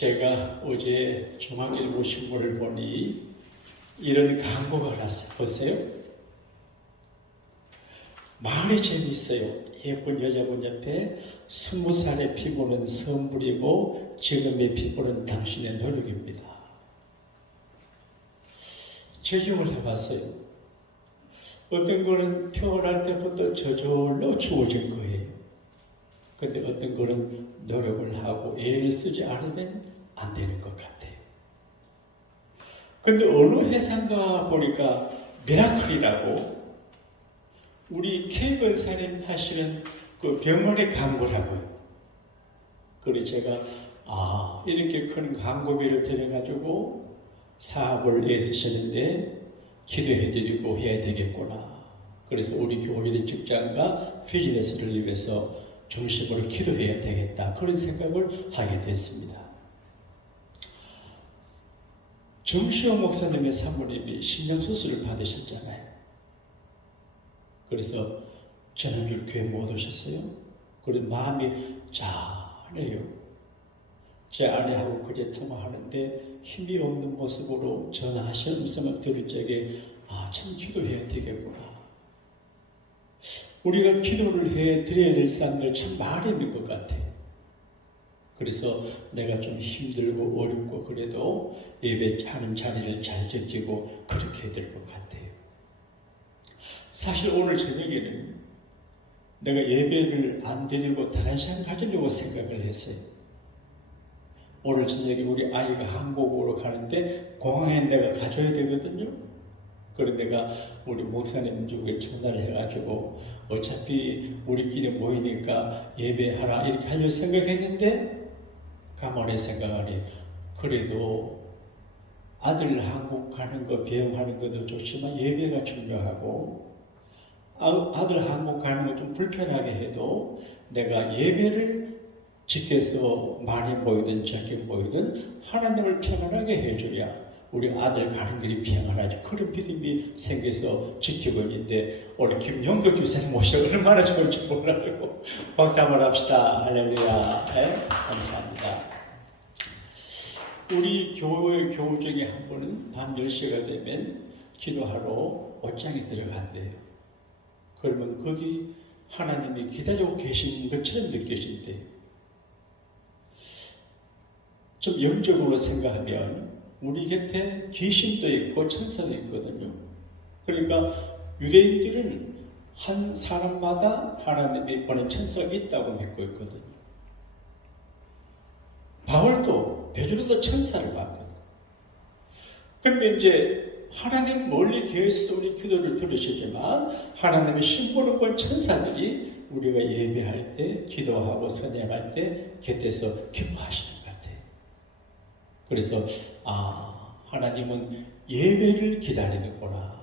제가 어제 중앙일보 신문을 보니 이런 광고가 났어요. 보세요. 말이 재미있어요. 예쁜 여자분 옆에 20살의 피부는 선불이고 지금의 피부는 당신의 노력입니다. 적용을 해봤어요. 어떤 거는 태어날 때부터 저절로 주어진 거예요. 근데 어떤 거는 노력을 하고 애를 쓰지 않으면 안 되는 것 같아요. 근데 어느 회사인가 보니까 미라클이라고 우리 K 권사님 하시는 그 병원의 광고라고요. 그래서 제가 이렇게 큰 광고비를 들여가지고 사업을 애쓰시는데 기도해드리고 해야 되겠구나. 그래서 우리 교회의 직장과 비즈니스를 위해서 중심으로 기도해야 되겠다. 그런 생각을 하게 됐습니다. 정시영 목사님의 사모님이 신경수술을 받으셨잖아요. 그래서 지난주 교회 못 오셨어요? 그래서 마음이 짠해요. 제 아내하고 그제 통화하는데 힘이 없는 모습으로 전화하시는 음성을 들을 적에 참 기도해야 되겠구나. 우리가 기도를 해드려야 될 사람들 참 많이 있는 것 같아요. 그래서 내가 좀 힘들고 어렵고 그래도 예배하는 자리를 잘 지키고 그렇게 해야 될 것 같아요. 사실 오늘 저녁에는 내가 예배를 안 드리고 다른 시간 가지려고 생각을 했어요. 오늘 저녁에 우리 아이가 한국으로 가는데 공항에 내가 가줘야 되거든요. 그래서 내가 우리 목사님 쪽에 전화를 해가지고 어차피 우리끼리 모이니까 예배하라 이렇게 하려고 생각했는데 가만히 생각하니 그래도 아들 한국 가는 거 비용하는 것도 좋지만 예배가 중요하고 아들 한국 가는 거 좀 불편하게 해도 내가 예배를 지켜서 많이 모이든 적게 모이든 하나님을 평안하게 해줘야 우리 아들 가는 길이 평안하지. 그런 믿음이 생겨서 지키고 있는데 오늘 김영덕 교사님 모셔 얼마나 좋을지 몰라요. 박수 한번 합시다. 할렐루야. 네? 감사합니다. 우리 교회 교우 중에 한 분은 밤 10시가 되면 기도하러 옷장에 들어간대요. 그러면 거기 하나님이 기다리고 계신 것처럼 느껴진대요. 좀 영적으로 생각하면 우리 곁에 귀신도 있고 천사도 있거든요. 그러니까 유대인들은 한 사람마다 하나님이 보낸 천사가 있다고 믿고 있거든요. 바울도 베드로도 천사를 봤거든요. 근데 이제 하나님 멀리 계셔서 우리 기도를 들으시지만 하나님의 신부는 천사들이 우리가 예배할 때 기도하고 선양할 때 곁에서 기뻐하시는 것 같아요. 그래서 하나님은 예배를 기다리는구나.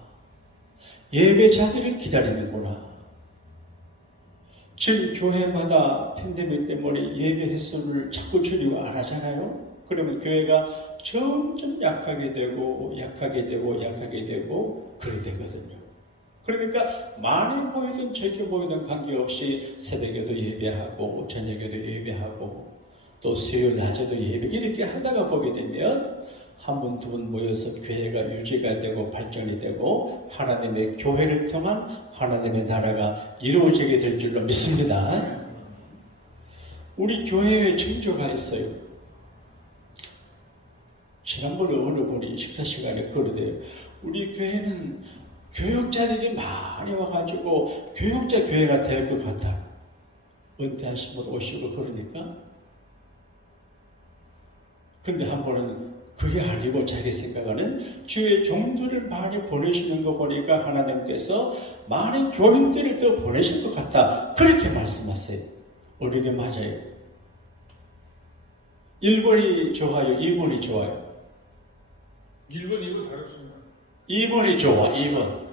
예배자들을 기다리는구나. 지금 교회마다 팬데믹 때문에 예배 횟수를 자꾸 줄이고 안 하잖아요. 그러면 교회가 점점 약하게 되고 그래 되거든요. 그러니까 많이 모이든 적게 모이든 관계없이 새벽에도 예배하고 저녁에도 예배하고 또 수요일 낮에도 예배 이렇게 하다가 보게 되면 한 분, 두 분 모여서 교회가 유지가 되고 발전이 되고 하나님의 교회를 통한 하나님의 나라가 이루어지게 될 줄로 믿습니다. 우리 교회에 청조가 있어요. 지난번에 어느 분이 식사 시간에 그러대요. 우리 교회는 교육자들이 많이 와가지고 교육자 교회가 될 것 같아. 은퇴하신 분 오시고 그러니까. 근데 한 번은 그게 아니고 자기 생각하는 주의 종들을 많이 보내시는 거 보니까 하나님께서 많은 교인들을 더 보내실 것 같다. 그렇게 말씀하세요. 어느 게 맞아요? 1번이 좋아요? 2번이 좋아요? 1번, 2번 다르습니다. 2번이 좋아, 2번.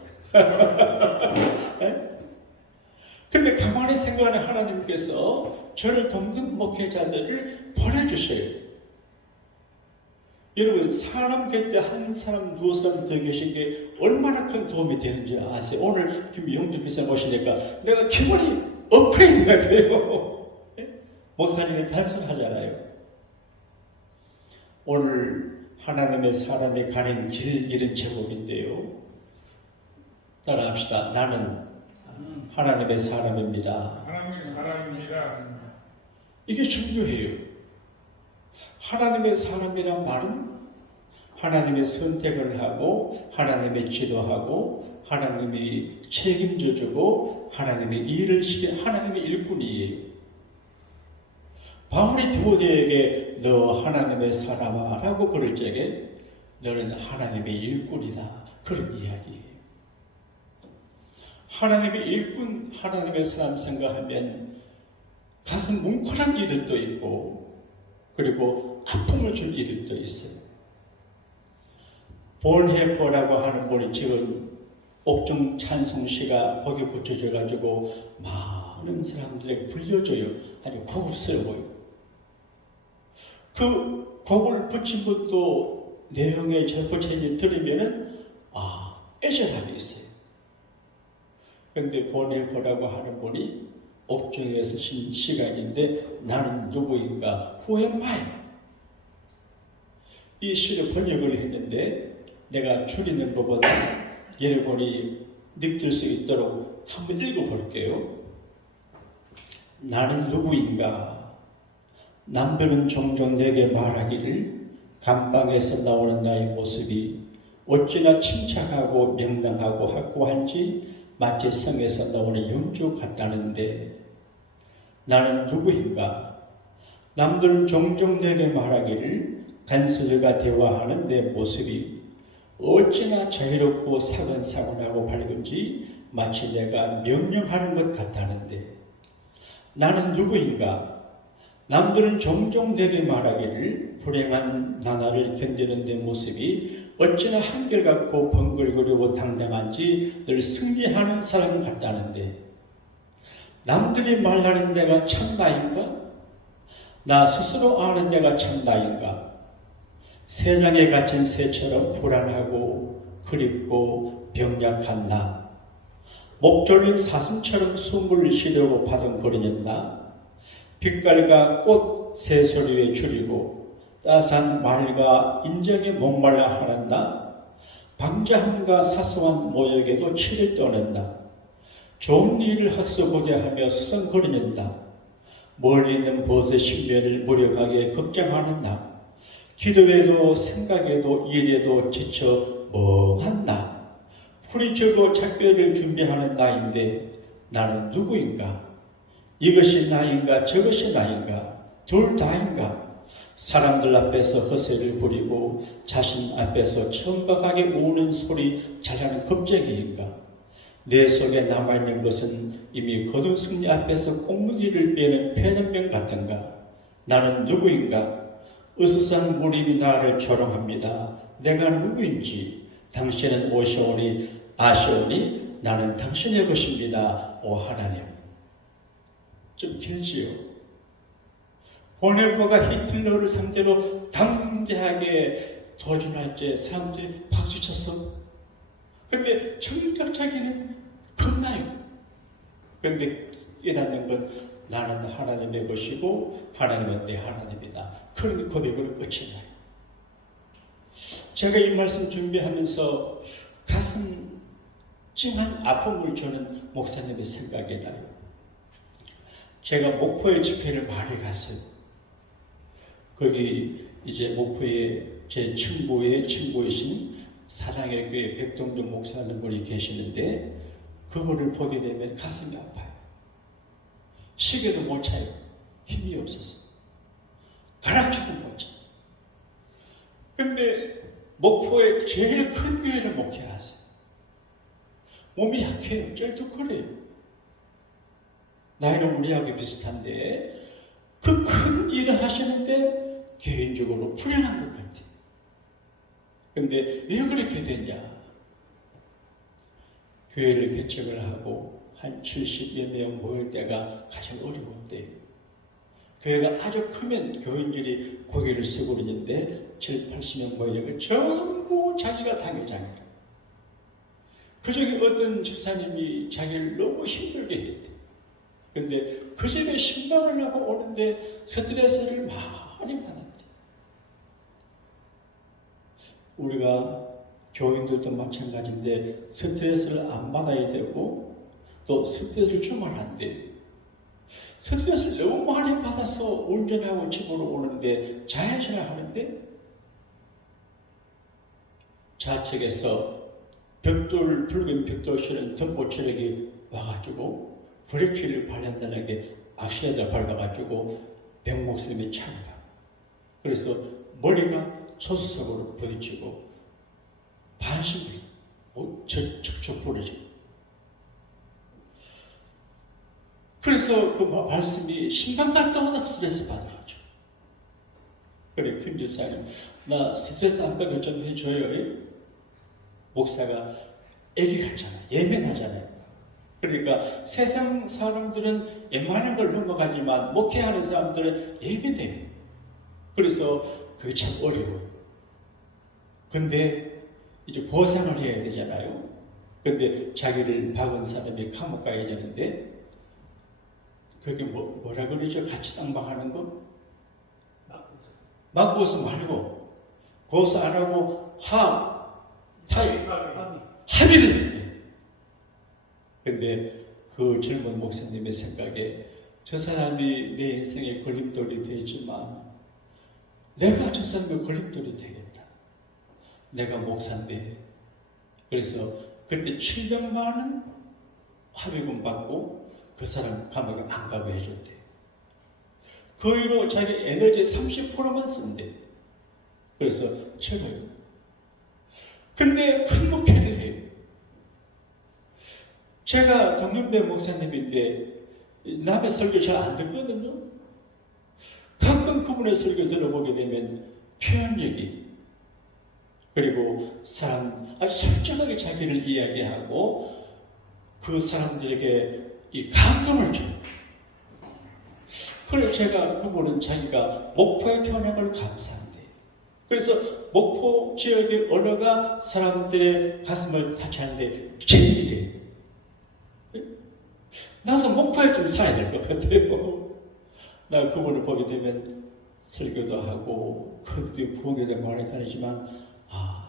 근데 가만히 생각하는 하나님께서 저를 돕는 목회자들을 보내주셔요. 여러분, 사람 곁에 한 사람, 두 사람 더 계신 게 얼마나 큰 도움이 되는지 아세요? 오늘 김영주 교수님 오시니까 내가 기분이 업그레이드가 돼요. 목사님이 단순하잖아요. 오늘 하나님의 사람이 가는 길 이런 제목인데요. 따라합시다. 나는 하나님의 사람입니다. 하나님의 사람입니다. 이게 중요해요. 하나님의 사람이란 말은 하나님의 선택을 하고 하나님의 지도하고 하나님이 책임져 주고 하나님의 일을 시킨 하나님의 일꾼이에요. 바울이 디모데에게 너 하나님의 사람아 라고 그럴 적에 너는 하나님의 일꾼이다. 그런 이야기예요. 하나님의 일꾼, 하나님의 사람 생각하면 가슴 뭉클한 일들도 있고 그리고 아픔을 준 일들도 있어요. 본헤퍼라고 하는 분이 지금 옥중 찬송시가 거기에 붙여져 가지고 많은 사람들에게 불려줘요. 아주 고급스러워요. 그 곡을 붙인 것도 내용의 절포체인지 들으면은 애절함이 있어요. 그런데 본헤퍼라고 하는 분이 옥중에서 신 시간인데 나는 누구인가 Who am I? 이 시를 번역을 했는데 내가 줄이는 것보다 여러분이 느낄 수 있도록 한번 읽어볼게요. 나는 누구인가? 남들은 종종 내게 말하기를 감방에서 나오는 나의 모습이 어찌나 침착하고 명랑하고 확고한지 마치 성에서 나오는 영주 같다는데 나는 누구인가? 남들은 종종 내게 말하기를 간수들과 대화하는 내 모습이 어찌나 자유롭고 사근사근하고 밝은지 마치 내가 명령하는 것 같다는데 나는 누구인가? 남들은 종종 내게 말하기를 불행한 나날을 견디는 내 모습이 어찌나 한결같고 번글거리고 당당한지 늘 승리하는 사람 같다는데 남들이 말하는 내가 참 나인가? 나 스스로 아는 내가 참 나인가? 세상에 갇힌 새처럼 불안하고 그립고 병약한 나, 목 졸린 사슴처럼 숨을 쉬려고 바둥거리는 나, 빛깔과 꽃 새소리에 줄이고 따스한 말과 인정에 목말라 하는 나, 방자함과 사소한 모욕에도 치를 떠낸다. 좋은 일을 학수고자 하며 수성거리는 나, 멀리 있는 벗의 신변을 무력하게 걱정하는 나, 기도에도 생각에도 일에도 지쳐 멍한 나, 풀이쳐도 작별을 준비하는 나인데 나는 누구인가? 이것이 나인가 저것이 나인가? 둘 다인가? 사람들 앞에서 허세를 부리고 자신 앞에서 천박하게 우는 소리 잘하는 겁쟁이인가? 내 속에 남아있는 것은 이미 거둔 승리 앞에서 꽁무니를 빼는 폐렴병 같은가? 나는 누구인가? 으스스한 무림이 나를 조롱합니다. 내가 누구인지 당신은 오시오니 아시오니 나는 당신의 것입니다. 오 하나님. 좀 길지요. 본헤퍼가 히틀러를 상대로 담대하게 도전할 때 사람들이 박수쳤어. 근데 정작 자기는 겁나요. 근데 깨닫는 건 나는 하나님의 것이고 하나님은 내 하나님이다. 그런 고백으로 끝이 나요. 제가 이 말씀 준비하면서 가슴 찡한 아픔을 주는 목사님의 생각이 나요. 제가 목포에 집회를 많이 갔어요. 거기 이제 목포에 제 친구이신 사랑의 교회 백동준 목사님 분이 계시는데 그분을 보게 되면 가슴이 아파요. 시계도 못 차요. 힘이 없어서. 가락지도 못 차요. 근데 목포에 제일 큰 교회를 목회하세요. 몸이 약해요. 쩔뚝거려요. 나이는 우리하고 비슷한데 그 큰 일을 하시는데 개인적으로 불행한 것 같아요. 근데 왜 그렇게 됐냐? 교회를 개척을 하고 한 70여 명 모일 때가 가장 어려울 때예요. 교회가 아주 크면 교인들이 고개를 쓰고 있는데 7, 80명 모이면 전부 자기가 당회장이에요. 그중에 어떤 집사님이 자기를 너무 힘들게 했대. 근데 그 집에 신방을 하고 오는데 스트레스를 많이 받았대. 우리가 교인들도 마찬가지인데 스트레스를 안 받아야 되고 또 스트레스를 주면 안 돼. 스트레스를 너무 많이 받아서 운전하고 집으로 오는데 자해시를 하는데 좌측에서 붉은 벽돌 실은 덤보 체력이 와가지고 브레이크를 밟는다는게 악시에다 밟아가지고 백목스님이 차이가. 그래서 머리가 소수석으로 부딪히고 반신을 척척 부러지고. 그래서 그 말씀이 신방 갔다 오다 스트레스 받아가지고. 그래, 김 집사님, 나 스트레스 안 받게 좀 해줘요. 목사가 애기 같잖아요. 예민하잖아요. 그러니까 세상 사람들은 웬만한 걸 넘어가지만 목회하는 사람들은 예민해요. 그래서 그게 참 어려워요. 근데 이제 보상을 해야 되잖아요. 근데 자기를 박은 사람이 감옥 가야 되는데 그게 뭐라 그러죠? 같이 쌍방하는 거? 막고서 말고 고소 안 하고 합의를 했대. 근데 그 젊은 목사님의 생각에 저 사람이 내 인생의 걸림돌이 되지만 내가 저 사람의 걸림돌이 되겠다. 내가 목사인데. 그래서 그때 700만 원 합의금 받고 그 사람 감옥에 안 가고 해줬대. 그 이후로 자기 에너지 30%만 쓴대. 그래서 최고예요. 근데 큰 목회를 해요. 제가 강윤배 목사님인데 남의 설교 잘 안 듣거든요. 가끔 그분의 설교 들어보게 되면 표현력이 그리고 사람 아주 솔직하게 자기를 이야기하고 그 사람들에게 이 감동을 줘. 그래서 제가 그분은 자기가 목포에 태어난 걸 감사한대. 그래서 목포 지역의 언어가 사람들의 가슴을 타치하는데 진리래. 나도 목포에 좀 살아야 될 것 같아요. 나 그분을 보게 되면 설교도 하고 큰 부흥회도 많이 다니지만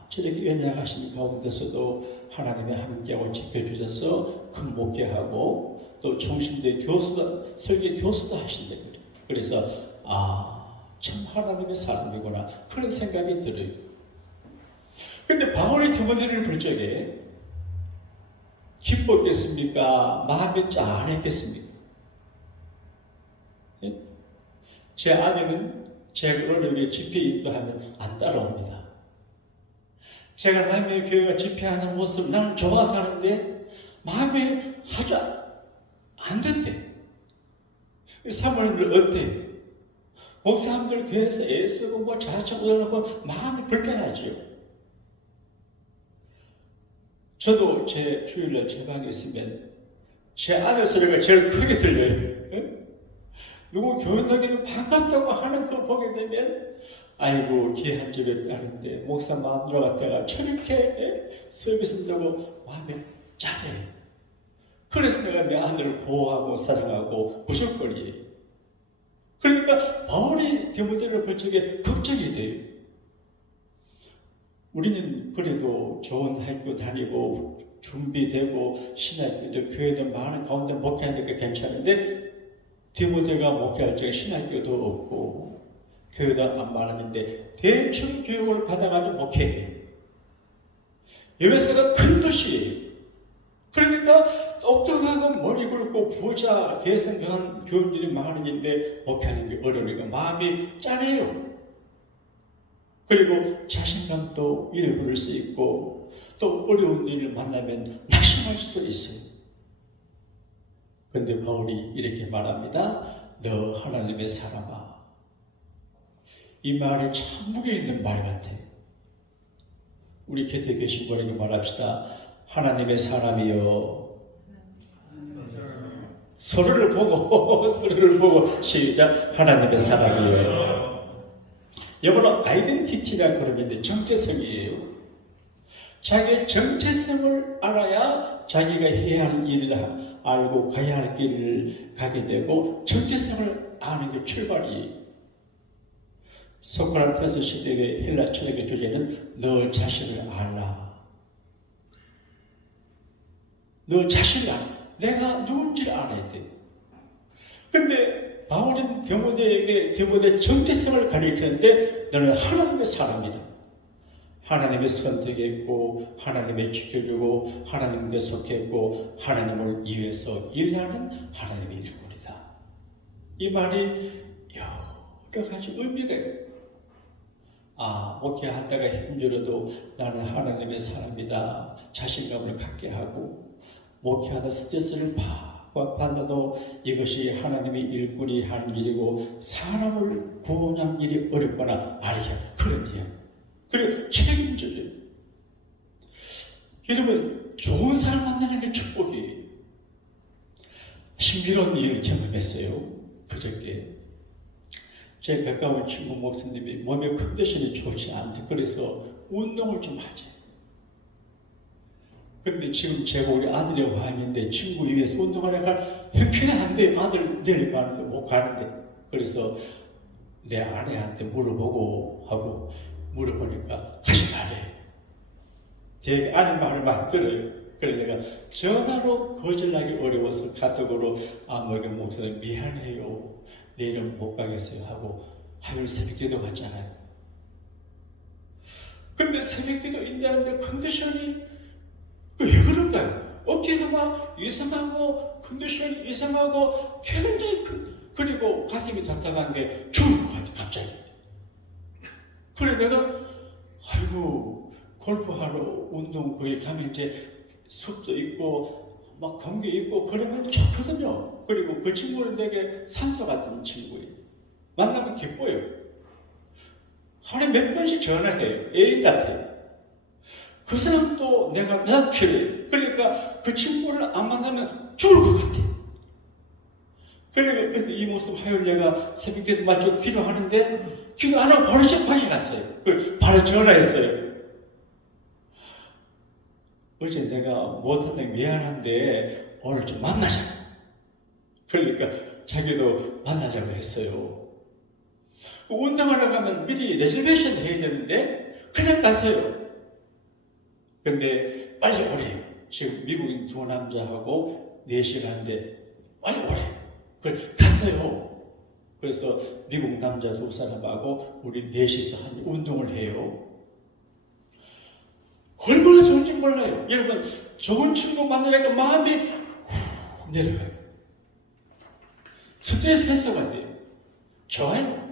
저렇게 연약하신 가운데서도 하나님의 함께하고 지켜주셔서 큰 목회하고 또 총신대 교수도 설교 교수도 하신대. 그래서 참 하나님의 사람이구나 그런 생각이 들어요. 근데 바울이 디모데를 볼 적에 기뻤겠습니까? 마음이 짠했겠습니까? 예? 제 아내는 제가 어느 집회 인도하면 안 따라옵니다. 제가 남의 교회가 집회하는 모습 나는 좋아서 하는데 마음이 아주 안 된대. 사모님들 어때요? 목사님들 교회에서 애쓰고 뭐 자처고 하고 마음이 불편하지요. 저도 제 주일날 제 방에 있으면 제 아내 소리가 제일 크게 들려요. 누구 교회 나기는 반갑다고 하는 거 보게 되면 아이고 귀한 집에 가는데 목사 마음 들어갔다가 저렇게 서비스한다고 마음에 짠해. 그래서 내가 내 아내를 보호하고 사랑하고 부족거리해. 그러니까 바울이 디모데를 볼 적에 걱정이 돼요. 우리는 그래도 좋은 학교 다니고 준비되고 신학교도 교회도 많은 가운데 목회하니까 괜찮은데 디모데가 목회할 적에 신학교도 없고 교회도 안 많았는데 대충 교육을 받아가지고 목회해요. 에베소가 큰 도시예요. 그러니까 똑똑하고 머리 굵고 부자 개성한 교인들이 많은데 목회하는 게 어려우니까 마음이 짠해요. 그리고 자신감도 잃어버릴 수 있고 또 어려운 일을 만나면 낙심할 수도 있어요. 그런데 바울이 이렇게 말합니다. 너 하나님의 사람아. 이 말이 참 무게 있는 말 같아. 우리 곁에 계신 분에게 말합시다. 하나님의 사람이여. 서로를 보고 시작. 하나님의 사람이여. 영어로 아이덴티티라고 그러는데 정체성이에요. 자기의 정체성을 알아야 자기가 해야 할 일을 알고 가야 할 길을 가게 되고 정체성을 아는 게 출발이에요. 소크라테스 시대의 헬라 철학의 주제는 너 자신을 알라. 너 자신을 알라. 내가 누군지를 알아야 돼. 근데 바울은 디모데에게 디모데 정체성을 가리키는데 너는 하나님의 사람이다. 하나님의 선택했고 하나님의 지켜주고 하나님께 속했고 하나님을 위해서 일하는 하나님의 일꾼이다. 이 말이 여러 가지 의미가 있어요. 목회하다가 힘들어도 나는 하나님의 사람이다. 자신감을 갖게 하고 목회하다 스트레스를 받아도 이것이 하나님의 일꾼이 하는 일이고 사람을 구원하는 일이 어렵거나 아니야. 그런 이야기. 그리고 책임져요. 여러분, 좋은 사람 만나는 게 축복이에요. 신비로운 일을 경험했어요. 그저께 제 가까운 친구 목사님이 몸의 컨디션이 좋지 않대. 그래서 운동을 좀 하지. 근데 지금 제가 우리 아들이 와 있는데 친구 위해서 운동하려니까 형편이 아들 내일 가는데 못 가는데. 그래서 내 아내한테 물어보고 물어보니까 같이 가래. 제 아내 말을 많이 들어요. 그래서 내가 전화로 거절하기 어려워서 카톡으로 목사님 미안해요. 내일은 못 가겠어요 하고 화요일 새벽기도 갔잖아요. 근데 새벽기도 있다는데 컨디션이 왜 그런가요? 어깨가 막 이상하고 컨디션이 이상하고 굉장히 그리고 가슴이 답답한 게 죽을 것 같아 갑자기. 그래 내가 골프하러 운동 거기 가면 이제 숲도 있고 막 공기 있고 그러면 좋거든요. 그리고 그 친구는 되게 산소 같은 친구예요. 만나면 기뻐요. 하루에 몇 번씩 전화해요. 애인 같아요. 그 사람도 내가 필요해요. 그러니까 그 친구를 안 만나면 죽을 것 같아요. 그러니까 이 모습 화요일 내가 새벽에 맞춰 기도하는데 기도 안 하고 바로 집 방에 갔어요. 바로 전화했어요. 어제 내가 못한다고 미안한데 오늘 좀 만나자. 그러니까 자기도 만나자고 했어요. 운동하러 가면 미리 레저베이션 해야 되는데 그냥 갔어요. 근데 빨리 오래요. 지금 미국인 두 남자하고 4시간인데 빨리 오래요. 그래 갔어요. 그래서 미국 남자 두 사람하고 우리 넷이서 한 운동을 해요. 얼마나 좋은지 몰라요. 여러분, 좋은 친구 만나니까 마음이 훅 내려가요. 스트레스 해소가 돼요. 좋아요.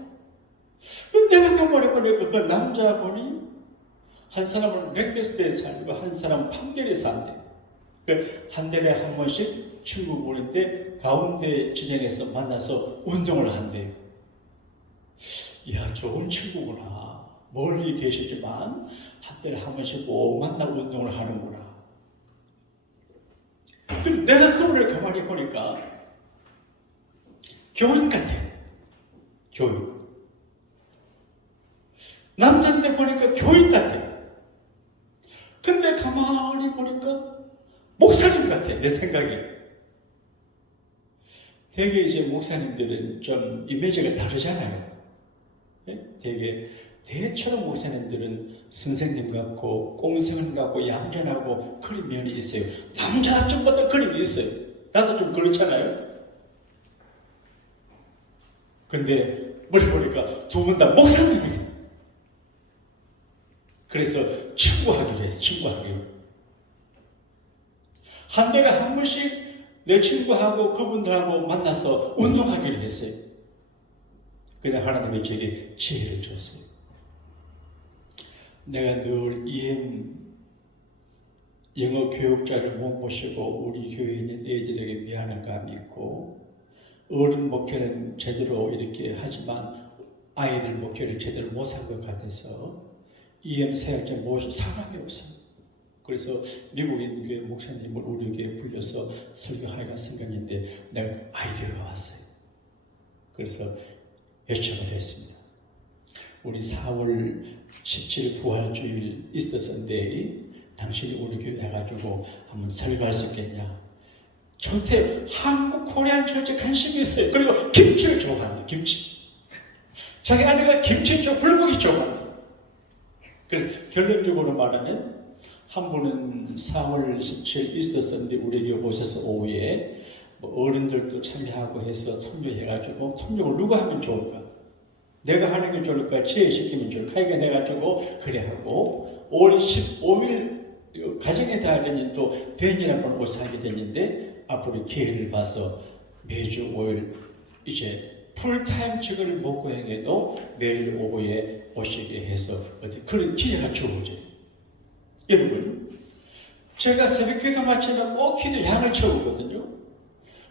내가 가버려보니까 그 남자분이 한 사람은 맥베스트에 살고 한 사람은 판결에 산대. 한 달에 한 번씩 친구 보는데 가운데 지정해서 만나서 운동을 한대요. 이야, 좋은 친구구나. 멀리 계시지만 한 달에 한 번씩 꼭 만나 운동을 하는구나. 근데 내가 그분을 가만히 보니까 교인 같아. 교인. 남자인데 보니까 교인 같아. 근데 가만히 보니까 목사님 같아. 내 생각에. 되게 이제 목사님들은 좀 이미지가 다르잖아요. 되게 대체로 목사님들은 선생님 같고 꽁생님 같고 얌전하고 그런 면이 있어요. 남자 좀 같은 그림이 있어요. 나도 좀 그렇잖아요. 근데 머리 보니까 두 분 다 목사님이에요. 그래서 친구하기로 했어요. 친구하기로. 한 달에 한 번씩 내 친구하고 그분들하고 만나서 운동하기로 했어요. 그냥 하나님이 제게 지혜를 줬어요. 내가 늘 영어 교육자를 못 모시고 우리 교회에 있는 애들에게 미안한 감이 있고 어른 목회는 제대로 이렇게 하지만 아이들 목회를 제대로 못한 것 같아서 사역자 모실 사람이 없어요. 그래서 미국인 교회 목사님을 우리 교회에 불려서 설교하기가 생각인데 내가 아이디어가 왔어요. 그래서 요청을 했습니다. 우리 4월 17일 부활주일 이스터 선데이 당신이 우리 교회 해가지고 한번 설교할 수 있겠냐? 저한테 한국 코리안 철저에 관심이 있어요. 그리고 김치를 좋아합니다. 김치. 자기 아내가 김치 쪽, 불고기 쪽. 그래서 결론적으로 말하면 한 분은 4월 17일 있었는데 우리에게 오셔서 오후에 뭐 어른들도 참여하고 해서 통역해가지고 통역을 누가 하면 좋을까? 내가 하는 게 좋을까? 지혜시키면 좋을까? 하여간 해가지고 그래 하고 5월 15일 가정에 대하더니 또 대인을 한번 오셔 하게 됐는데 앞으로 기회를 봐서 매주 5일 이제 풀타임 직원을 못 구행해도 매일 오후에 오시게 해서 어디 그런 기회가 주어져요. 여러분, 제가 새벽 기도 마치면 꼭 기도 향을 채우거든요.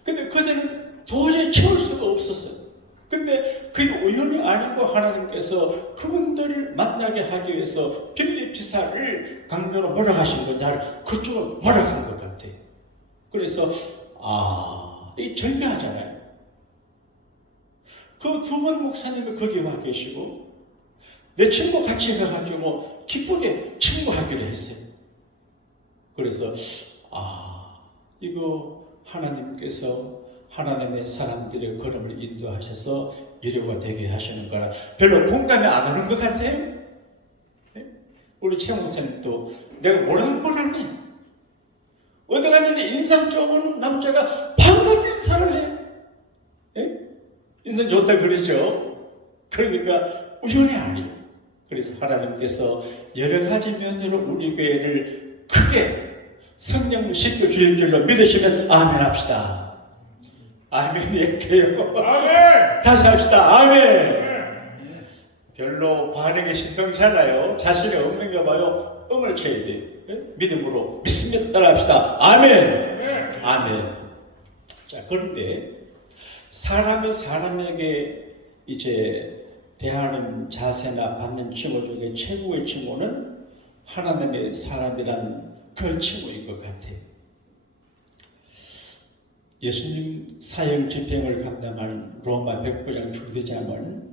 근데 그때는 도저히 채울 수가 없었어요. 근데 그게 우연이 아니고 하나님께서 그분들을 만나게 하기 위해서 빌립 지사를 강조로 몰아가신 거, 나를 그쪽으로 몰아간 것 같아. 그래서 이 절묘하잖아요. 그 두 분 목사님이 거기 와 계시고 내 친구 같이 가가지고 기쁘게 친구하기로 했어요. 그래서 이거 하나님께서 하나님의 사람들의 걸음을 인도하셔서 위로가 되게 하시는 거라 별로 공감이 안 하는 것 같아요. 우리 최 목사님도 내가 모르는 걸 하네. 어디 갔는데 인상 좋은 남자가 반갑게 인사를 해. 인상 좋다 그러죠. 그러니까 우연이 아니에요. 그래서 하나님께서 여러 가지 면으로 우리 교회를 크게 성령을 씻겨 주실 줄로 믿으시면 아멘 합시다. 아멘 얘기해요. 아멘. 다시 합시다. 아멘. 별로 반응이 신통찮아요. 자신이 없는가 봐요. 음을 쳐야 돼요. 믿음으로 믿습니다. 따라합시다. 아멘. 아멘. 자, 그런데 사람이 사람에게 이제 대하는 자세나 받는 칭호 중에 최고의 칭호는 하나님의 사람이라는 그 칭호인 것 같아요. 예수님 사형 집행을 감당한 로마 백부장 중대장은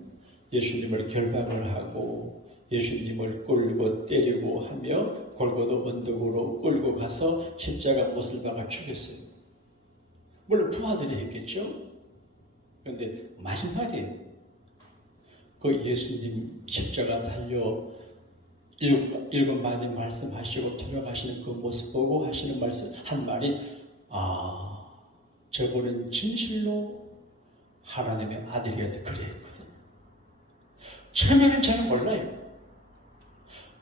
예수님을 결박을 하고 예수님을 끌고 때리고 하며 골고다 언덕으로 끌고 가서 십자가 못을 박아 죽였어요. 물론 부하들이 했겠죠. 그런데 마지막에 그 예수님 십자가 달려 일곱 마디 말씀하시고 돌아가시는 그 모습 보고 하시는 말씀 한 말이 저분은 진실로 하나님의 아들이었다 그래 했거든. 처음에는 잘 몰라요.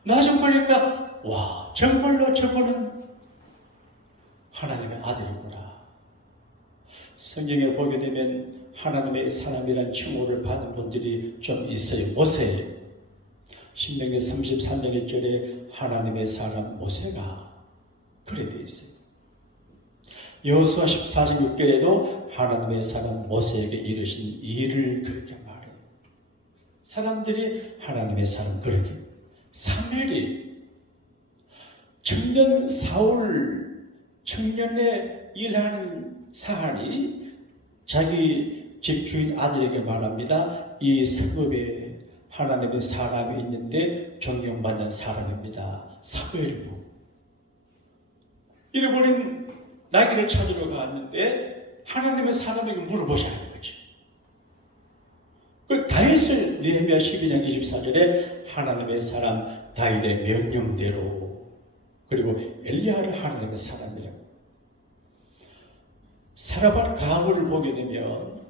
나중 보니까 와 정말로 저분은 하나님의 아들이구나. 성경에 보게 되면 하나님의 사람이란 칭호를 받은 분들이 좀 있어요. 모세. 신명기 33장 1절에 하나님의 사람 모세가 그래 되어 있어요. 여호수아 14장 6절에도 하나님의 사람 모세에게 이르신 일을 그렇게 말해요. 사람들이 하나님의 사람 그렇게. 사무엘이 청년 사울 청년의 일하는 사안이 자기 집주인 아들에게 말합니다. 이 성읍에 하나님의 사람이 있는데 존경받는 사람입니다. 사무엘이고 잃어버린 나귀를 찾으러 갔는데 하나님의 사람에게 물어보자는 거죠. 그 다윗을 느헤미야 12장 24절에 하나님의 사람 다윗의 명령대로 그리고 엘리야를 하나님의 사람이라고. 사라밧 가문을 보게 되면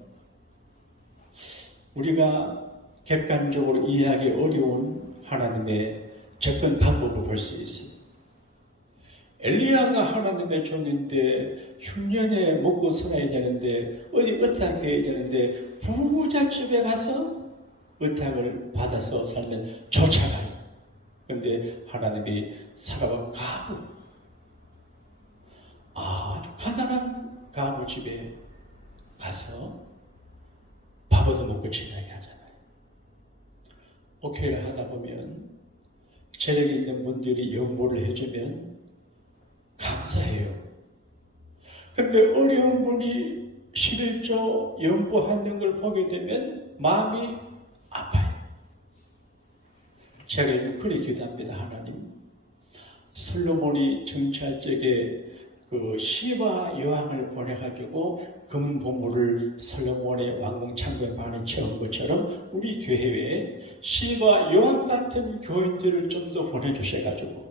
우리가 객관적으로 이해하기 어려운 하나님의 접근 방법을 볼 수 있습니다. 엘리야가 하나님의 종인데 흉년에 먹고 살아야 되는데 어디 의탁해야 되는데 부자집에 가서 의탁을 받아서 살면 쫓아가요. 그런데 하나님이 사라밧 가문 아주 가난한 가문 집에 가서 밥 얻어먹고 지내게 하잖아요. 오케이를 하다 보면 재력이 있는 분들이 연보를 해주면 감사해요. 근데 어려운 분이 11조 연보하는 걸 보게 되면 마음이 아파요. 제가 그렇게 기도합니다. 하나님, 솔로몬이 정치할 적에 그 시바 여왕을 보내가지고 금은 보물을 솔로몬의 왕궁 창고에 많이 채운 것처럼 우리 교회에 시바 여왕 같은 교인들을 좀 더 보내주셔가지고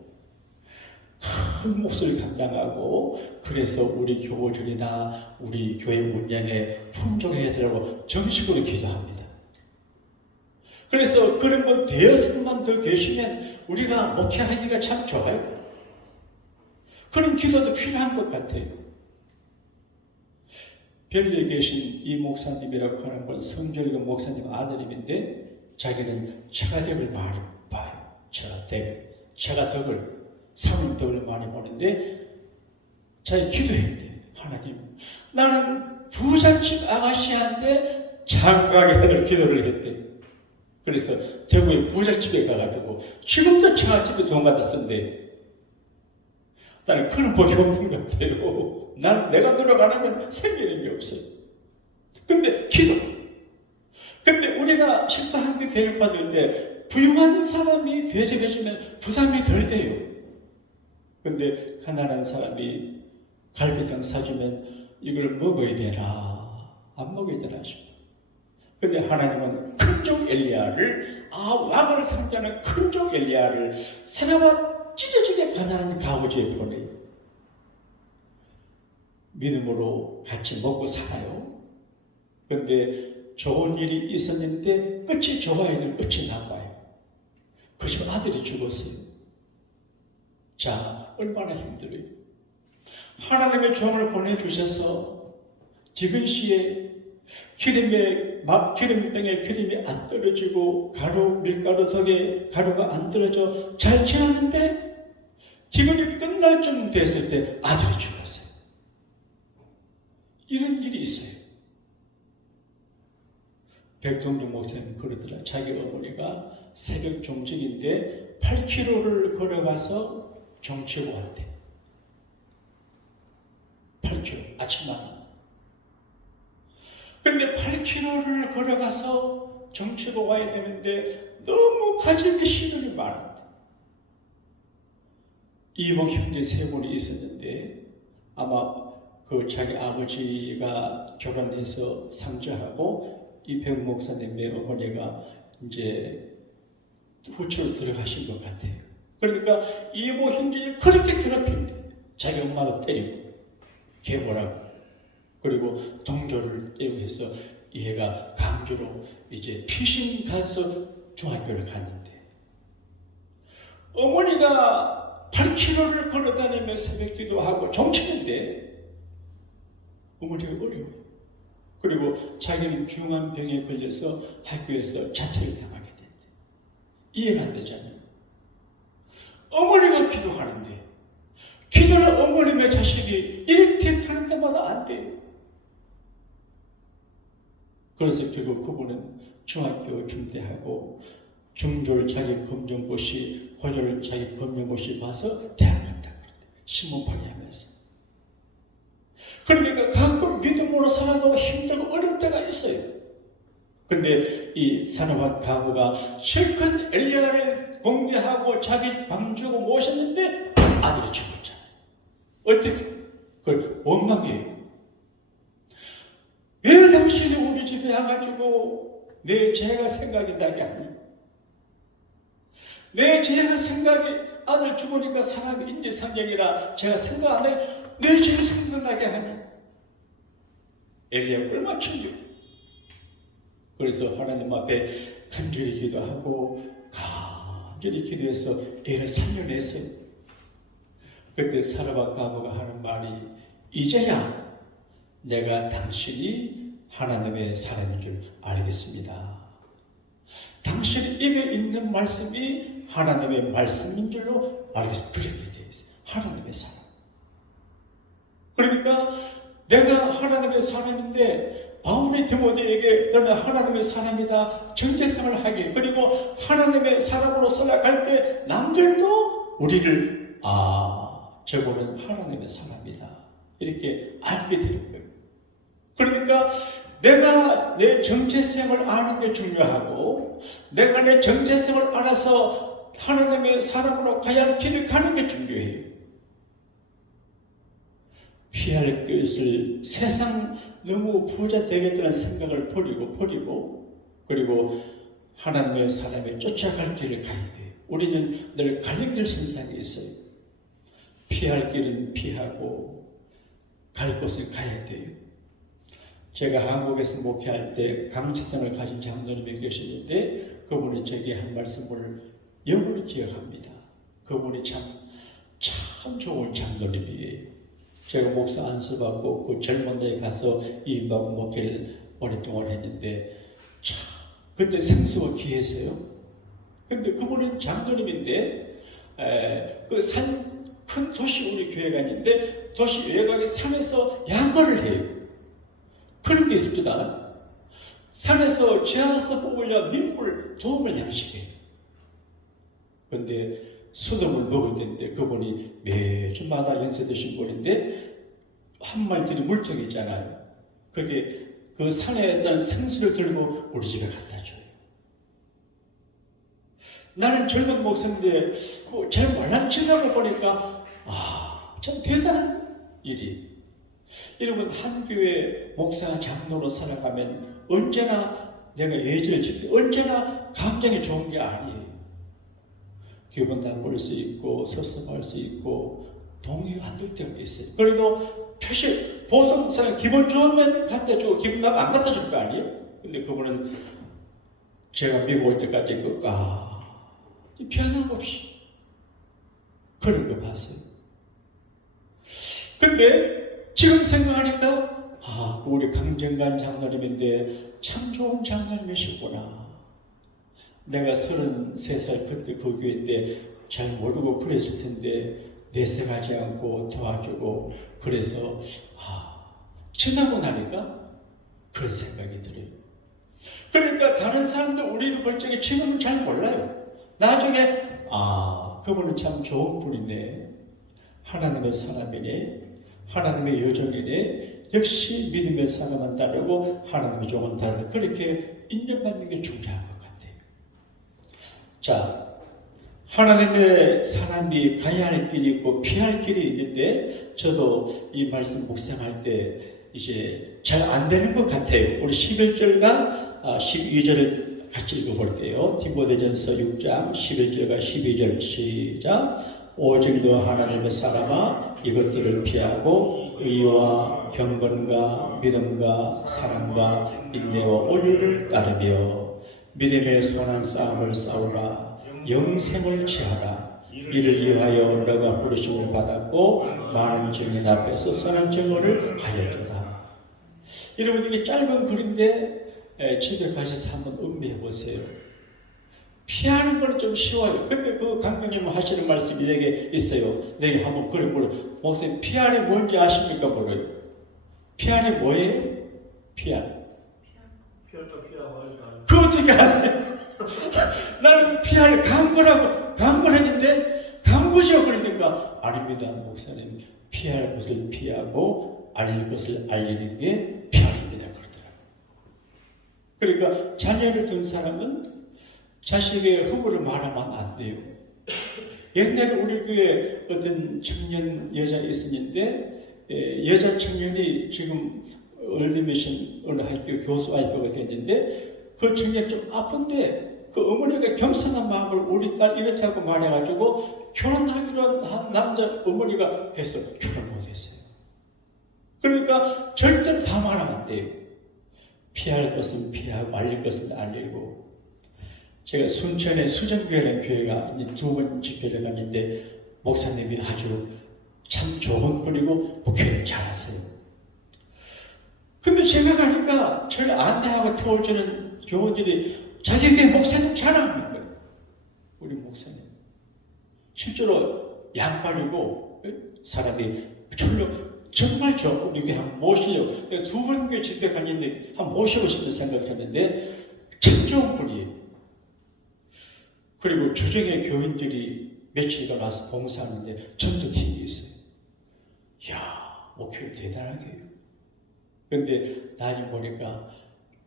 큰 몫을 감당하고 그래서 우리 교우들이나 우리 교회 문양에 풍족해야 되라고 정식으로 기도합니다. 그래서 그런 분 대여섯 분만 더 계시면 우리가 목회하기가 참 좋아요. 그런 기도도 필요한 것 같아요. 별리에 계신 이 목사님이라고 하는 분 성절교 목사님 아들님인데 자기는 처가댁을 많이 봐요. 처가댁을 사모님들 많이 보는데 자기 기도했대. 하나님, 나는 부잣집 아가씨한테 장가게 해달 기도를 했대. 그래서 대구의 부잣집에 가가지고 지금도 처가집에 돈 갖다 쓴대. 나는 그런 복이 없는 것 같아요. 내가 노력 안 하면 생기는 게 없어요. 근데 기도. 근데 우리가 식사 한 끼 대접받을 때 부유한 사람이 대접해주면 부담이 덜 돼요. 근데 가난한 사람이 갈비탕 사주면 이걸 먹어야 되나 안 먹어야 되나 싶어. 근데 하나님은 큰종 엘리야를 왕을 상대하는 큰종 엘리야를 사람과 찢어지게 가난한 가부지에 보내요. 믿음으로 같이 먹고 살아요. 근데 좋은 일이 있었는데 끝이 좋아야 될 끝이 나빠요. 그 집 아들이 죽었어요. 자, 얼마나 힘들어요. 하나님의 종을 보내주셔서 지근 시에 기름병에 기름이 안 떨어지고 밀가루 덕에 가루가 안 떨어져 잘 지났는데 기근이 끝날 쯤 됐을 때 아들이 죽었어요. 이런 일이 있어요. 백동준 목사님 그러더라. 자기 어머니가 새벽 종직인데 8km를 걸어가서 정치고 왔대. 8km 아침마다. 근데 8km를 걸어가서 정치고 와야 되는데 너무 가정에 시련이 많았대. 이복 형제 세 분이 있었는데 아마 그 자기 아버지가 결혼해서 상주하고 이병 목사님의 어머니가 이제 후처로 들어가신 것 같아요. 그러니까 이복 형제를 그렇게 괴롭힌대. 자기 엄마도 때리고 개보라고 그리고 동조를 때리고 해서 얘가 강주로 이제 피신 가서 중학교를 갔는데 어머니가 8km를 걸어다니며 새벽 기도하고 종치는데 어머니가 어려워요. 그리고 자기는 중한 병에 걸려서 학교에서 자퇴를 당하게 됐대. 이해가 안 되잖아요. 어머니가 기도하는데 기도는 어머님의 자식이 이렇게 하는 때마다 안 돼요. 그래서 결국 그분은 중학교 중퇴하고 중졸 자기 검정고시, 고졸 자기 검정고시 봐서 대학 갔다 그랬대. 신문팔이 하면서. 그러니까 가끔 믿음으로 살아도 힘들고 어려울 때가 있어요. 근데 이 사람한 가부가 실컷 엘리야를 공개하고 자기 방주고 모셨는데 아들이 죽었잖아요. 어떻게? 그걸 원망해요. 왜 당신이 우리 집에 와가지고 내 죄가 생각이 나게 하니? 내 죄가 생각이 아들 죽으니까 사람이 인지상정이라 제가 생각 안 해. 내 죄를 생각나게 하니? 엘리야가 얼마나 충격. 그래서 하나님 앞에 간절히 기도하고 간절히 기도해서 애를 살려냈어요. 그때 사라밧 가부가 하는 말이 이제야 내가 당신이 하나님의 사람인 줄 알겠습니다. 당신 입에 있는 말씀이 하나님의 말씀인 줄로 알겠습니다. 그렇게 되어 있어요. 하나님의 사람. 그러니까 내가 하나님의 사람인데 바울이 디모데에게 너는 하나님의 사람이다 정체성을 하게 그리고 하나님의 사람으로 살아갈 때 남들도 우리를 저분은 하나님의 사람이다 이렇게 알게 되는 거예요. 그러니까 내가 내 정체성을 아는 게 중요하고 내가 내 정체성을 알아서 하나님의 사람으로 가야 할 길을 가는 게 중요해요. 피할 것을 세상 너무 부자 되겠다는 생각을 버리고 그리고 하나님의 사람에 쫓아갈 길을 가야 돼요. 우리는 늘 갈림길 선상에 있어요. 피할 길은 피하고 갈 곳을 가야 돼요. 제가 한국에서 목회할 때 강치성을 가진 장로님이 계시는데 그분이 제게 한 말씀을 영원히 기억합니다. 그분이 참 좋은 장로님이에요. 제가 목사 안수받고 그 젊은 데에 가서 이임받고 목회를 오랫동안 했는데 참 그때 생수가 귀했어요. 근데 그분은 장로님인데 그 산 큰 도시 우리 교회가 있는데 도시 외곽의 산에서 양말을 해요. 그런 게 있습니다. 산에서 제아서 뽑으려 민물 도움을 양식해요. 그런데 수돗물 먹을 때인데 그분이 매주마다 연세 드신 분인데 한 말들이 물통이 있잖아요. 그게 그 산에 산 생수를 들고 우리 집에 갖다 줘요. 나는 젊은 목사인데 잘 말랑 지나고 보니까 참 대단한 일이. 여러분 한 교회 목사 장로로 살아가면 언제나 내가 예절을 지키고 언제나 감정이 좋은 게 아니에요. 기분 나쁠 수 있고 섭섭할 수 있고 동의가 안 될 때가 있어요. 그래도 표시 보통 사람 기분 좋으면 갖다 주고 기분 나쁘면 안 갖다 줄 거 아니에요. 근데 그분은 제가 미국 올 때까지 변함없이 그런 거 봤어요. 근데 지금 생각하니까 우리 강정관 장로님인데 참 좋은 장로님이시구나. 내가 33살 그때 그 교회 때 잘 모르고 그랬을 텐데 내색하지 않고 도와주고 그래서 지나고 나니까 그런 생각이 들어요. 그러니까 다른 사람들 우리를 볼 적에 지금은 잘 몰라요. 나중에 그분은 참 좋은 분이네. 하나님의 사람이네. 하나님의 여종이네. 역시 믿음의 사람은 다르고 하나님의 종은 다르다. 그렇게 인정받는 게 중요한 것 같아요. 자, 하나님의 사람이 가야 할 길이 있고 피할 길이 있는데 저도 이 말씀 묵상할 때 이제 잘 안 되는 것 같아요. 우리 11절과 12절을 같이 읽어볼게요. 디모데전서 6장 11절과 12절 시작. 오직 너 하나님의 사람아 이것들을 피하고 의와 경건과 믿음과 사랑과 인내와 온유를 따르며 믿음의 선한 싸움을 싸우라. 영생을 취하라. 이를 위하여 너가 부르심을 받았고 많은 증인 앞에서 선한 증언을 하였도다. 여러분 이게 짧은 글인데 집에 가셔서 한번 음미해 보세요. 피하는 거는 좀 쉬워요. 근데 그 강사님 하시는 말씀이 내게 있어요. 내게 한번 그래 보려. 목사님 피하는 뭔지 아십니까? 모르요. 피하는 뭐예요? 피할. 그 어떻게 아세요? 나는 피할 강구했는데 강구죠. 그러니까 아닙니다 목사님. 피할 것을 피하고 알릴 것을 알리는 게 피할입니다. 그러더라고요. 그러니까 자녀를 둔 사람은 자식의 허물을 말하면 안 돼요. 옛날에 우리 교회에 어떤 청년 여자 있었는데 여자 청년이 지금 얼드미션 어느 학교 교수 와이프가 됐는데 그 청년이 좀 아픈데 그 어머니가 겸손한 마음을 우리 딸 이렇게 하고 말해가지고 결혼하기로 한 남자 어머니가 해서 결혼 못했어요. 그러니까 절대로 다 말하면 안 돼요. 피할 것은 피하고 알릴 것은 알리고. 제가 순천에 수정교회라는 교회가 이제 2번 집회를 갔는데 목사님이 아주 참 좋은 분이고 목회를 잘하세요. 근데 제가 가니까 저를 안내하고 태워주는 교원들이 자기 교회 목사님 자랑하는 거예요. 우리 목사님. 실제로 양반이고 사람이 정말 좋고 우리 교회 한번 모시려고. 내가 2번 교회 집회 갔는데 한번 모시고 싶은 생각했는데 참 좋은 분이에요. 그리고 주정의 교인들이 며칠간 와서 봉사하는데 전도팀이 있어요. 이야, 목회를 대단하게 해요. 그런데 나중에 보니까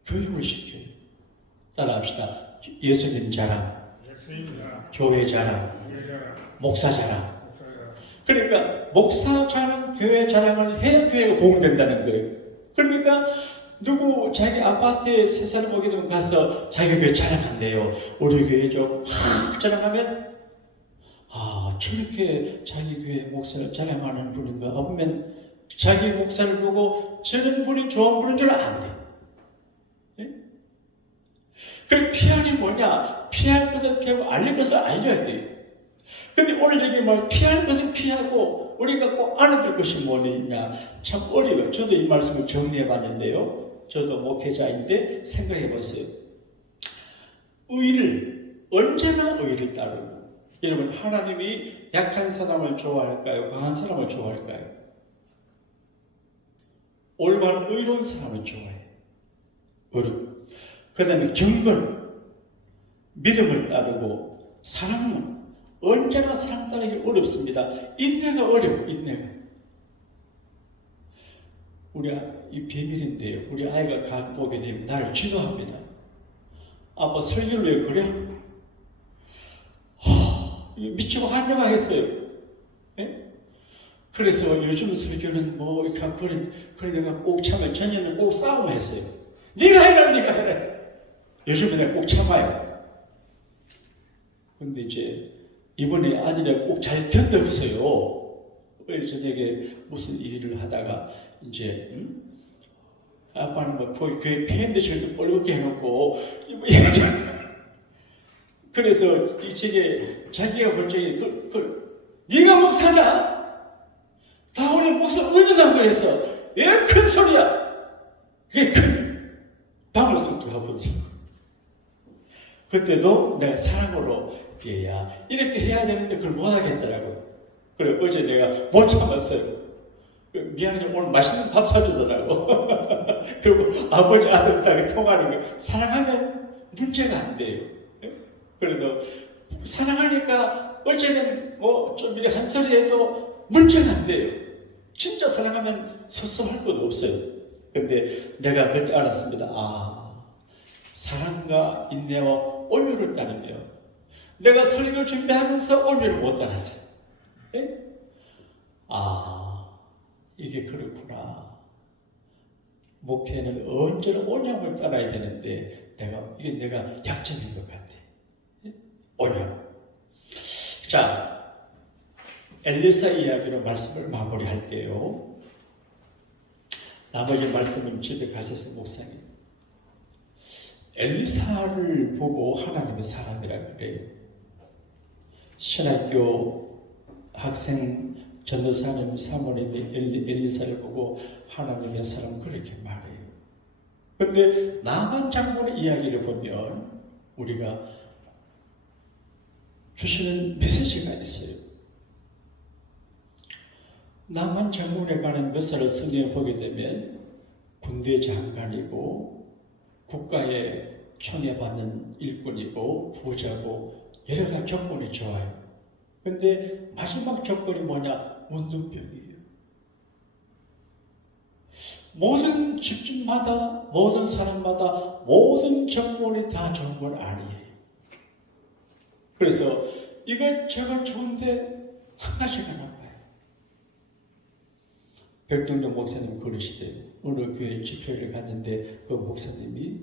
교육을 시켜요. 따라합시다. 예수님 자랑, 교회 자랑, 목사 자랑. 그러니까 목사 자랑, 교회 자랑을 해야 교회가 복음된다는 거예요. 그러니까 누구 자기 아파트에 새 사람 오게 되면 가서 자기 교회 자랑한대요. 우리 교회 좀 확 자랑하면 저렇게 자기 교회 목사를 자랑하는 분인가 보면 자기 목사를 보고 저런 분이 좋은 분인 줄 안돼. 그 피하기 뭐냐? 피할 것은 피하고 알릴 것을 알려야 돼요. 근데 오늘 여기 뭐 피할 것은 피하고 우리가 꼭 알아둘 것이 뭐냐? 참 어려워요. 저도 이 말씀을 정리해 봤는데요. 저도 목회자인데 생각해 보세요. 언제나 의를 따르고. 여러분, 하나님이 약한 사람을 좋아할까요? 강한 사람을 좋아할까요? 올바른 의로운 사람을 좋아해요. 그 다음에 경건, 믿음을 따르고 사랑은 언제나 사랑 따르기 어렵습니다. 인내가 어려워, 인내가. 이 비밀인데요. 우리 아이가 각 보게 되면 나를 지도합니다. 아빠 설교를 왜 그래? 미치고 한명하겠어요. 그래서 요즘 설교는 뭐 이렇게 그래 내가 꼭 참아요. 전에는 꼭 싸움했어요. 네가 해라, 네가 해라. 요즘에 내가 꼭 참아요. 근데 이제 이번에 아들이 꼭 잘 견뎠어요. 저녁에 무슨 일을 하다가 이제 아빠는 뭐 교회 팬들도 뻘겋게 해놓고 그래서 이제 자기가 볼 적에 네가 목사냐? 다 우리 목사 의견한거 했어. 왜 큰 소리야? 그게 큰 방울 속도 하거든요. 그때도 내가 사랑으로 얘야 이렇게 해야 되는데 그걸 못하겠더라고요. 그래 어제 내가 못 참았어요. 미안해 오늘 맛있는 밥 사주더라고. 그리고 아버지 아들 딸이 통하는 거 사랑하면 문제가 안 돼요. 그래도 사랑하니까 어제는 뭐 좀 이렇게 한 소리 해도 문제가 안 돼요. 진짜 사랑하면 섭섭할 것도 없어요. 근데 내가 그때 알았습니다. 사랑과 인내와 온유를 따르며 내가 설교 준비하면서 온유를 못 따랐어요. 이게 그렇구나. 목회는 언제나 온유함을 따라야 되는데 이게 내가 약점인 것 같아. 온유. 자, 엘리사 이야기로 말씀을 마무리할게요. 나머지 말씀은 집에 가셔서 묵상해요. 엘리사를 보고 하나님의 사람이라고 그래요. 신학교 학생 전도사님 사모님이 엘리사를 보고 하나님의 사람 그렇게 말해요. 그런데 나만 장군의 이야기를 보면 우리가 주시는 메시지가 있어요. 나만 장군에 관한 묘사를 성경에 보게 되면 군대 장관이고 국가에 청해받는 일꾼이고 부자고 여러 가지 조건이 좋아요. 근데 마지막 조건이 뭐냐? 문둥병이에요. 모든 집집마다 모든 사람마다 모든 조건이 다 좋은 건 아니에요. 그래서 이것저것 좋은데 한 가지가 나빠요. 백동정 목사님 그러시대요. 어느 교회 집회를 갔는데 그 목사님이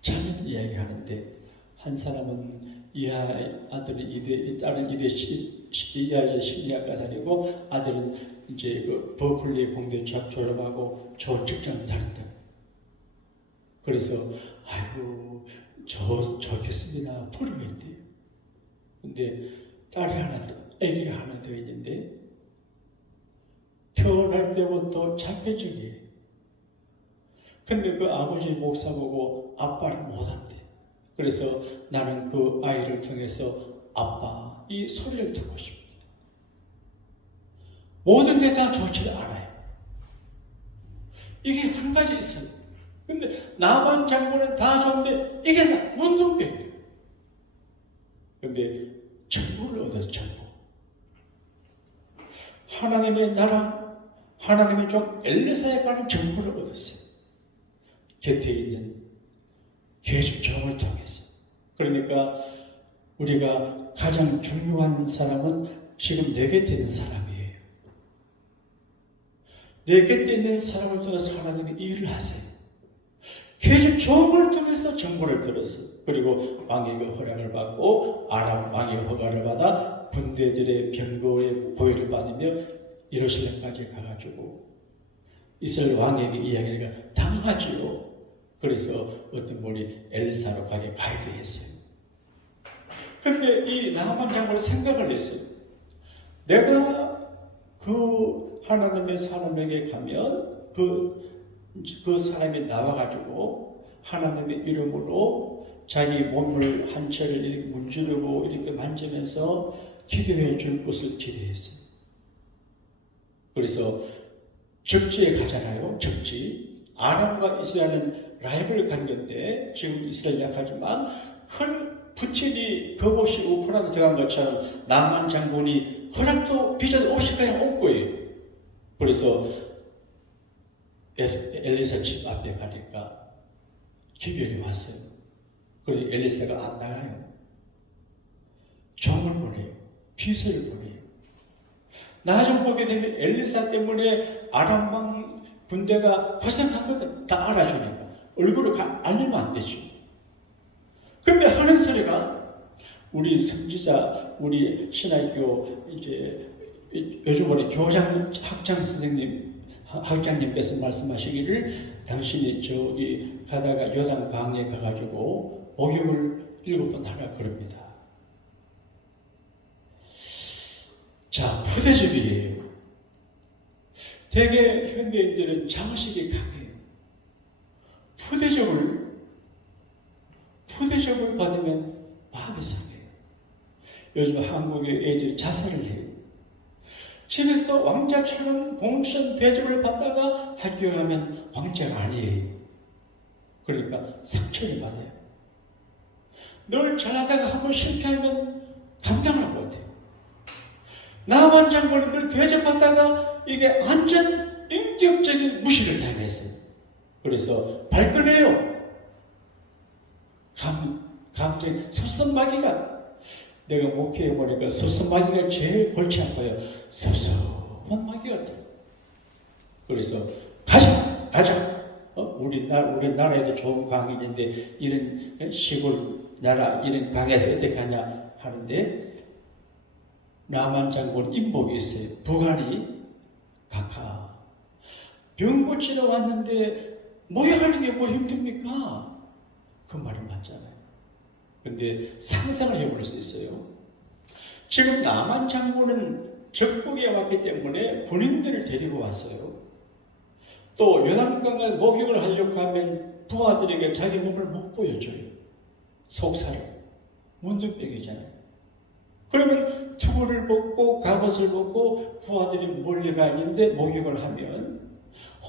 자녀들 이야기하는데 한 사람은 이 아들이 다른 이 아이는 심리학과 다니고 아들은 이제 그 버클리 공대 졸업하고 좋은 직장을 다닌다. 그래서 아이고 좋겠습니다. 부르겠대요. 근데 딸이 아기가 하나 더 있는데 태어날 때부터 자폐증이에요. 근데 그 아버지 목사 보고 아빠를 못한대. 그래서 나는 그 아이를 통해서 아빠 이 소리를 듣고 싶다. 모든 게 다 좋지 않아요. 이게 한 가지 있어요. 근데 나만 장군은 다 좋은데 이게 문둥병이에요. 근데 전부를 얻어서 전부. 하나님의 나라, 하나님의 종 엘리사에 관한 정보를 얻었어요. 곁에 있는 계집종을 통해서. 그러니까 우리가 가장 중요한 사람은 지금 내 곁에 있는 사람이에요. 내 곁에 있는 사람을 통해서 하나님이 일을 하세요. 계속 종을 통해서 정보를 들었어요. 그리고 왕에게 허락을 받고 아람 왕의 허가를 받아 군대들의 병거의 보호를 받으며 예루살렘까지 가가지고 이스라엘 왕에게 이야기하니까 당하지요. 그래서 어떤 분이 엘리사로 가게 가이드했어요. 근데 이 나만 장군은 생각을 했어요. 내가 그 하나님의 사람에게 가면 그 사람이 나와가지고 하나님의 이름으로 자기 몸을 한 채를 이렇게 문지르고 이렇게 만지면서 기도해 줄 것을 기대했어요. 그래서 적지에 가잖아요. 적지. 아람과 이스라엘은 라이벌 관계인데 지금 이스라엘 약하지만 큰 부친이 그곳이 우프라도 들어간 것처럼 나만 장군이 허락도 빚어도 50가량 온 거예요. 그래서 엘리사 집 앞에 가니까 기별이 왔어요. 그래서 엘리사가 안 나가요. 종을 보내요. 비서를 보내요. 나중 보게 되면 엘리사 때문에 아람왕 군대가 고생한 것을 다 알아주니까 얼굴을 알리면 안 되죠. 근데 하는 소리가 우리 선지자, 우리 신학교 이제 요즘 우리 교장 학장 선생님, 학장님께서 말씀하시기를 당신이 저기 가다가 요단 강에 가가지고 목욕을 7번 하라 그럽니다. 자, 푸대접이에요. 대개 현대인들은 장식이 강해요. 푸대접을 받으면 마음이 상해요. 요즘 한국의 애들이 자살을 해요. 집에서 왕자처럼 공천 대접을 받다가 학교에 가면 왕자가 아니에요. 그러니까 상처를 받아요. 늘 잘하다가 한번 실패하면 감당을 못해요. 나만 장군이 늘 대접받다가 이게 완전 인격적인 무시를 당했어요. 그래서 발끈해요. 감정이 섭섭마귀가 내가 목회해보니까 섭섭마귀가 제일 골치 아파요. 섭섭한 마귀 같아요. 그래서 가자. 우리나라에도 좋은 강이 있는데 이런 시골 나라 이런 강에서 어떻게 하냐 하는데 나만 장군 인복이 있어요. 부관이 각하 병 고치러 왔는데 모욕하는 게 뭐 힘듭니까? 그 말이 맞잖아요. 근데 상상을 해볼 수 있어요. 지금 나만 장군은 적국에 왔기 때문에 군인들을 데리고 왔어요. 또 요단강에 목욕을 하려고 하면 부하들에게 자기 몸을 못 보여줘요. 속살, 문둥병이잖아요. 그러면 투구를 벗고 갑옷을 벗고 부하들이 몰려가 있는데 목욕을 하면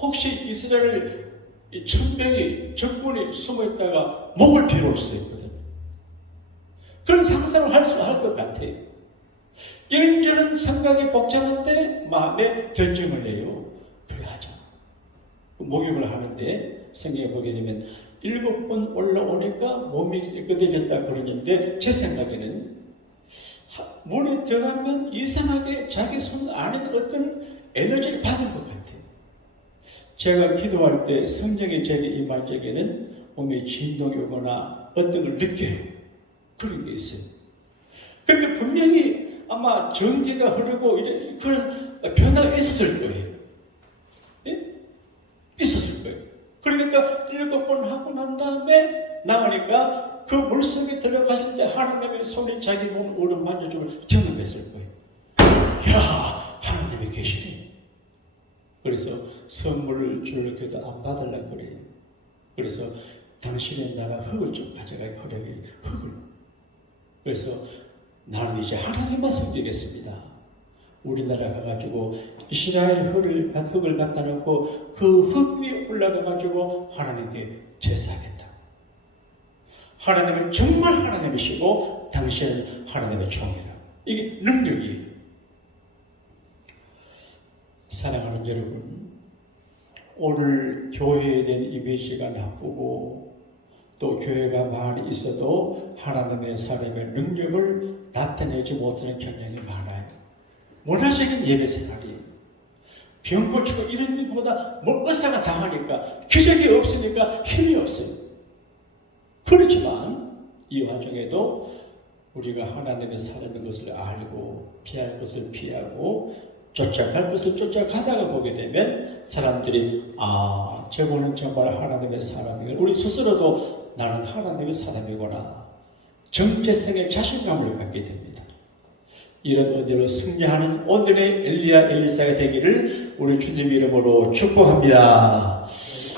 혹시 이스라엘 천병이 적군이 숨어있다가 목을 비울 수도 있거든요. 그런 상상을 할 것 같아요. 이런저런 생각이 복잡한데 마음에 결정을 해요. 그래 하자. 목욕을 하는데 생각해 보게 되면 7번 올라오니까 몸이 깨끗해졌다 그러는데 제 생각에는 물에 들어가면 이상하게 자기 손 안에 어떤 에너지를 받은 것 같아요. 제가 기도할 때 성령이 제게 임할 적에는 몸에 진동이 오거나 어떤 걸 느껴요. 그런 게 있어요. 근데 분명히 아마 전기가 흐르고 이런 그런 변화가 있었을 거예요. 예? 있었을 거예요. 그러니까 7번 하고 난 다음에 나가니까 그 물속에 들어갔을 때 하나님의 손이 자기 몸을 오래 만져주고 경험했을 거예요. 야, 하나님이 계시네. 그래서 선물을 주려고 해도 안 받으려고 그래요. 그래서 당신의 나라 흙을 좀 가져가기 허락해. 흙을. 그래서 나는 이제 하나님만 섬기겠습니다. 우리나라 가가지고 이스라엘 흙을 갖다 놓고 그 흙 위에 올라가가지고 하나님께 제사하겠다. 하나님은 정말 하나님이시고 당신은 하나님의 종이라. 이게 능력이에요. 사랑하는 여러분, 오늘 교회에 대한 이미지가 나쁘고 또 교회가 많이 있어도 하나님의 사람의 능력을 나타내지 못하는 경향이 많아요. 문화적인 예배 생활이 병 고치고 이런 것보다 못것사가 당하니까 기적이 없으니까 힘이 없어요. 그렇지만 이 와중에도 우리가 하나님의 살아있는 것을 알고 피할 것을 피하고 쫓아갈 것을 쫓아가다가 보게 되면 사람들이 저분은 정말 하나님의 사람이구나. 우리 스스로도 나는 하나님의 사람이구나. 정체성의 자신감을 갖게 됩니다. 이런 은혜로 승리하는 오늘의 엘리야 엘리사가 되기를 우리 주님 이름으로 축복합니다.